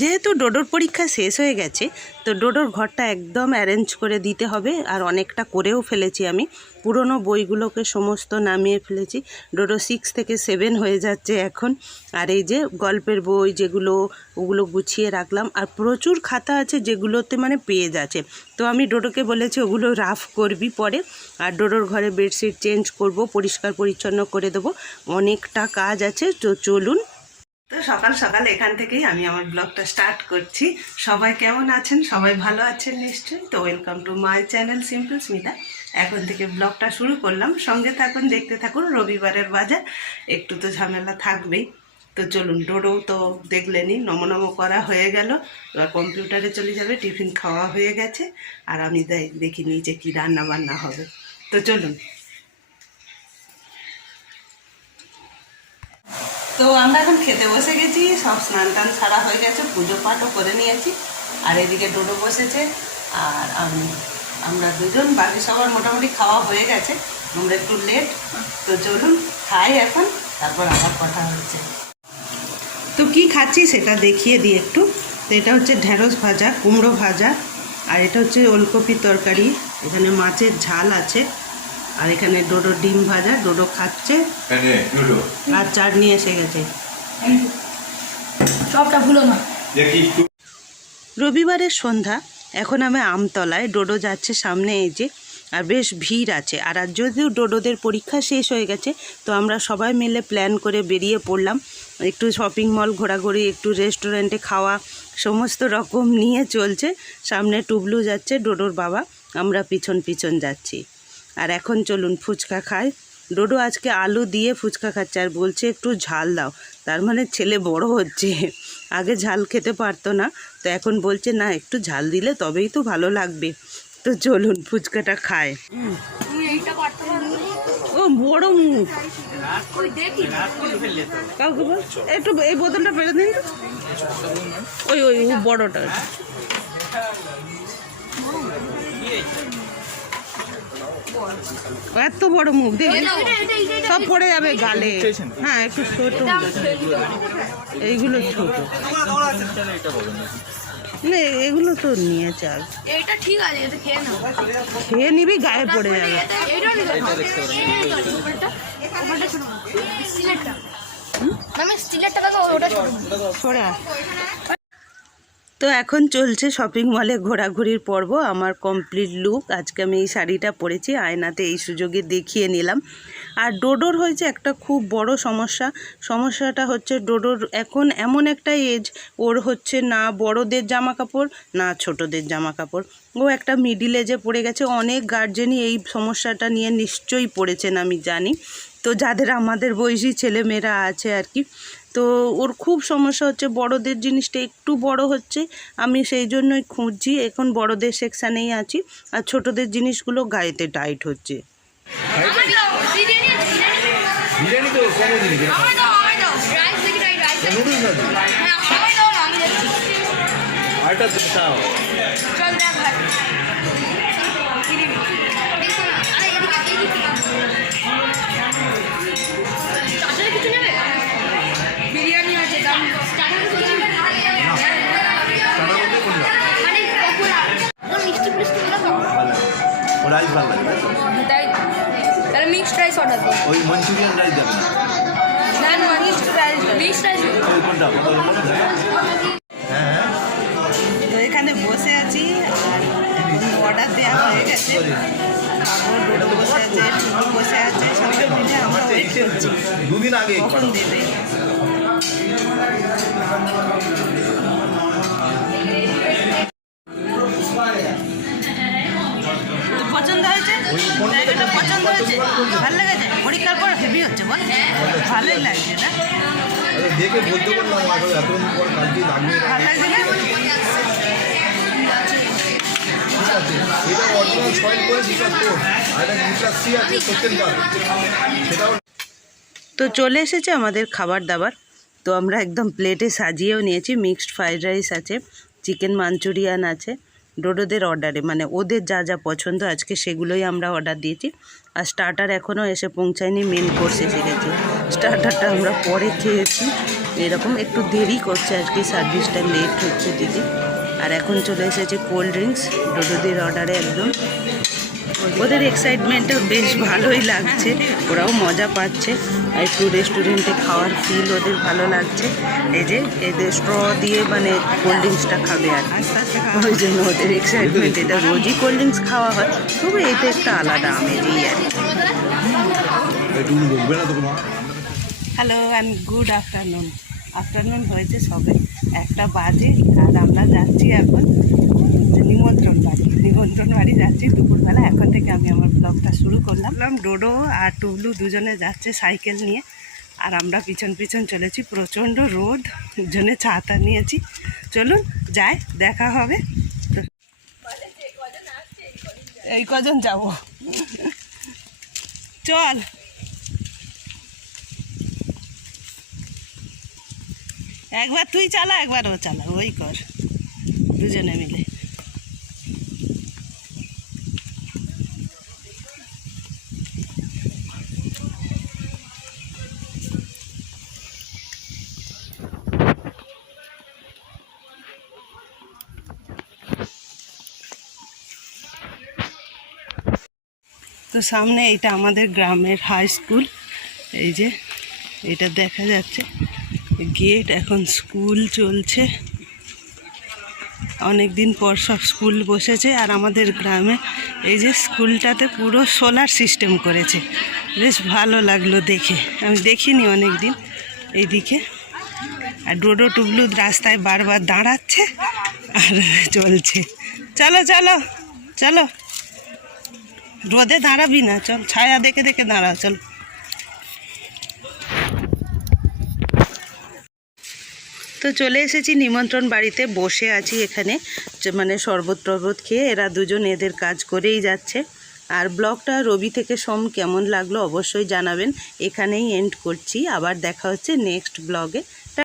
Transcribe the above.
যেহেতু ডোডোর পরীক্ষা শেষ হয়ে গেছে, তো ডোডোর ঘরটা একদম অ্যারেঞ্জ করে দিতে হবে। আর অনেকটা করেও ফেলেছি আমি, পুরনো বইগুলোকে সমস্ত নামিয়ে ফেলেছি। ডোডো 6 থেকে 7 হয়ে যাচ্ছে এখন। আর এই যে গল্পের বই যেগুলো, ওগুলো গুছিয়ে রাখলাম। আর প্রচুর খাতা আছে যেগুলোতে মানে পেজ আছে, তো আমি ডোডোকে বলেছি ওগুলো রাফ করবি পরে। আর ডোডোর ঘরে বেডশিট চেঞ্জ করব, পরিষ্কার পরিচ্ছন্ন করে দেবো, অনেকটা কাজ আছে। তো চলুন। তো সকাল সকাল এখান থেকেই আমি আমার ব্লগটা স্টার্ট করছি। সবাই কেমন আছেন? সবাই ভালো আছেন নিশ্চয়ই। তো welcome to my channel simple Smita. এখন থেকে ব্লগটা শুরু করলাম, সঙ্গে থাকুন, দেখতে থাকুন। রবিবারের বাজার, একটু তো ঝামেলা থাকবেই। তো চলুন। ডোডো তো দেখলেনই, নমো করা হয়ে গেল। এবার কম্পিউটারে চলে যাবে, টিফিন খাওয়া হয়ে গেছে। আর আমি দেখি নিচে কি রান্না বান্না হবে। তো চলুন। তো আমরা এখন খেতে বসে গেছি, সব স্নান টান ছাড়া হয়ে গেছে, পুজো পাঠও করে নিয়েছি। আর এদিকে ডোডো বসেছে আর আমরা দুজন, বাকি সবার মোটামুটি খাওয়া হয়ে গেছে, আমরা একটু লেট। তো চলুন খাই এখন, তারপর আবার কথা হচ্ছে। তো কি খাচ্ছি সেটা দেখিয়ে দিই একটু। তো এটা হচ্ছে ঢেঁড়স ভাজা, কুমড়ো ভাজা, আর এটা হচ্ছে ওলকপির তরকারি, এখানে মাছের ঝাল আছে, আর এখানে ডোডো ডিম ভাজা, ডোডো খাচ্ছে। আর চাটনি এসে গেছে। সবটা ভুলো না। রবিবারের সন্ধ্যা, এখন আমি আমতলায়, ডোডো যাচ্ছে সামনে এই যে। আর বেশ ভিড় আছে। আর আজ যদিও ডোডোদের পরীক্ষা শেষ হয়ে গেছে, তো আমরা সবাই মিলে প্ল্যান করে বেরিয়ে পড়লাম। একটু শপিং মল ঘোরাঘুরি, একটু রেস্টুরেন্টে খাওয়া, সমস্ত রকম নিয়ে চলছে। সামনে টুবলু যাচ্ছে, ডোডোর বাবা, আমরা পিছন পিছন যাচ্ছি। আর এখন চলুন ফুচকা খাই। ডোডো আজকে আলু দিয়ে ফুচকা খাচ্ছে আর বলছে একটু ঝাল দাও। তার মানে ছেলে বড় হচ্ছে, আগে ঝাল খেতে পারতো না, তো এখন বলছে না, একটু ঝাল দিলে তবেই তো ভালো লাগবে। তো চলুন ফুচকাটা খায়। ও বড় মুখ, কাউকে বল একটু এই বোতলটা ফেলে দিন। ওই ওই বড়টা, এত বড় মুখ দেখি, সব পড়ে যাবে গালে। হ্যাঁ একটু ছোট, এইগুলো ছোট না, এগুলো তো নিয়েছে। আর এটা ঠিক আছে, এটা খেয়ে নাও। খেয়ে নিবি, গায়ে পড়ে যাবে। তো এখন চলছে শপিং মলে ঘোরাঘুরির পর্ব। আমার কমপ্লিট লুক, আজকে আমি এই শাড়িটা পরেছি, আয়নাতে এই সুযোগে দেখিয়ে নিলাম। আর ডোডোর হয়েছে একটা খুব বড় সমস্যাটা হচ্ছে ডোডোর এখন এমন একটা এজ, ওর হচ্ছে না বড়দের জামা কাপড় না ছোটদের জামা কাপড়, ও একটা মিডিল এজে পড়ে গেছে। অনেক গার্জেনই এই সমস্যাটা নিয়ে নিশ্চয়ই পড়েছেন আমি জানি, তো যাদের আমাদের বয়সী ছেলেমেয়েরা আছে আর কি। তো ওর খুব সমস্যা হচ্ছে, বড়দের জিনিসটা একটু বড় হচ্ছে, আমি সেই জন্যই খুঁজছি। এখন বড়দের সেকশানেই আছি, আর ছোটদের জিনিসগুলো গায়েতে টাইট হচ্ছে। রাইস ভালো লাগে তাই তাহলে মিক্সড রাইস অর্ডার করো। ওই মঞ্চুরিয়ান রাইস যাবে না, মিক্সড রাইস কোনটা? হ্যাঁ, তো এখানে বসে আছি, অর্ডার দেওয়া হয়ে গেছে। ডোডো বসে আছে, টুকু বসে আছে, সবাই মিলে আমরা ওয়েট করছি দুদিন আগে কখন দেবে। পছন্দ হয়েছে? জায়গাটা পছন্দ হয়েছে? ভালো লেগেছে? পরীক্ষার পর হেভি হচ্ছে বল, ভালোই লাগছে না? দেখে বলতে পারলাম এতদিন পর কালকে লাগবে। ভালো লাগছে না? ঠিক আছে, এটা অরিজিনাল সয়েল করে বিশ্বাস কর, আর এটা বিশ্বাস সি আছে সত্যেন কার, সেটাও। তো চলে এসেছে আমাদের খাবার দাবার। তো আমরা একদম প্লেটে সাজিয়েও নিয়েছি। মিক্সড ফ্রাইড রাইস আছে, চিকেন মাঞ্চুরিয়ান আছে, ডোডোদের অর্ডারে, মানে ওদের যা যা পছন্দ আজকে সেগুলোই আমরা অর্ডার দিয়েছি। আর স্টার্টার এখনও এসে পৌঁছায়নি, মেন কোর্স এসে গেছে। স্টার্টারটা আমরা পরে খেয়েছি। এরকম একটু দেরি করছে আর কি, সার্ভিসটা লেট হচ্ছে দিদি। আর এখন চলে এসেছে কোল্ড ড্রিঙ্কস ডোডোদের অর্ডারে একদম। ওদের এক্সাইটমেন্টটা বেশ ভালোই লাগছে, ওরাও মজা পাচ্ছে। আর একটু রেস্টুরেন্টে খাওয়ার ফিল ওদের ভালো লাগছে। এই যে এদের স্ট্র দিয়ে মানে কোল্ড ড্রিঙ্কসটা খাবে আর ওই জন্য ওদের এক্সাইটমেন্ট। এটা রোজই কোল্ড ড্রিঙ্কস খাওয়া হয়, তবে এটা একটা আলাদা আমেজই আর কি। Hello and good afternoon. Afternoon হয়েছে সবে 1টা বাজে, আর আমরা যাচ্ছি এখন নিমন্ত্রণ বাড়ি যাচ্ছি দুপুরবেলা। এখন থেকে আমি আমার ব্লগটা শুরু করলাম। ডোডো আর টুবলু দুজনে যাচ্ছে সাইকেল নিয়ে, আর আমরা পিছন পিছন চলেছি। প্রচণ্ড রোদ, জন্য ছাতা নিয়েছি। চলুন যাই, দেখা হবে। এই কজন যাব, চল। একবার তুই চালা, একবার ও চালা, ওই কর দুজনে মিলে। তো সামনে এটা আমাদের গ্রামের হাই স্কুল, এই যে এটা দেখা যাচ্ছে গেট। এখন স্কুল চলছে, অনেক দিন পর সব স্কুল বসেছে। আর আমাদের গ্রামে এই যে স্কুলটাতে পুরো সোলার সিস্টেম করেছে, বেশ ভালো লাগলো দেখে। আমি দেখিনি অনেক দিন এইদিকে। আর ডোডো টুবলু রাস্তায় বারবার দাঁড়াচ্ছে আর চলছে। চলো চলো চলো, রোদে দাঁড়াবি না, চল ছায়া দেখে দেখে দাঁড়া, চল। তো চলে এসেছি নিমন্ত্রণ বাড়িতে, বসে আছি এখানে মানে শরবত টরবত খেয়ে। এরা দুজন এদের কাজ করেই যাচ্ছে। আর ব্লগটা রবি থেকে সোম কেমন লাগলো অবশ্যই জানাবেন। এখানেই এন্ড করছি, আবার দেখা হচ্ছে নেক্সট ব্লগে।